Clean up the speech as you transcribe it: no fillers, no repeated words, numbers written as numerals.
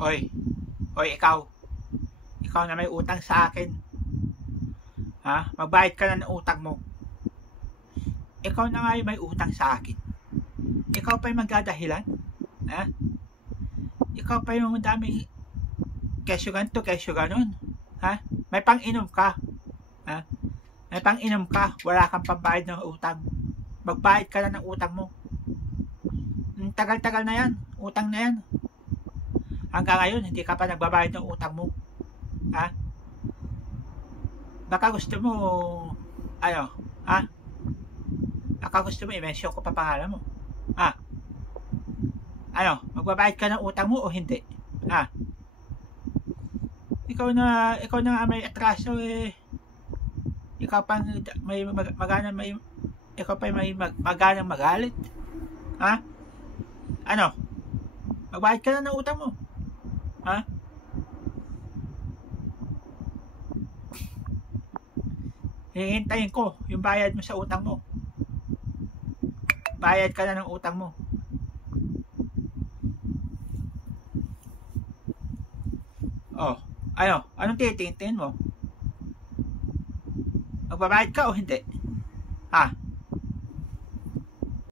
Oy, oy ikaw. Ikaw na may utang sa akin. Ha? Magbayad ka na ng utang mo. Ikaw na nga yung may utang sa akin. Ikaw pa yung magdadahilan. Ha? Ikaw pa yung daming kesyo ganito, kesyo ganon. Ha? May pang-inom ka. Ha? May pang-inom ka. Wala kang pambayad ng utang. Magbayad ka na ng utang mo. Tagal-tagal na yan. Utang na yan. Hanggang ngayon, hindi ka pa nagbabayad ng utang mo. Ha? Baka gusto mo, ano, ha? Baka gusto mo, i-mention ko pa pangalan mo. Ha? Ano, magbabayad ka ng utang mo o hindi? Ha? Ikaw na nga may atraso eh. Ikaw pa may magana may ikaw pa may maganang magalit. Ha? Ano? Magbayad ka na ng utang mo. Ha? Hihintayin ko yung bayad mo sa utang mo. Bayad ka na ng utang mo. Oh, ano? Anong titingin mo? Magbabayad ka o hindi? Ha?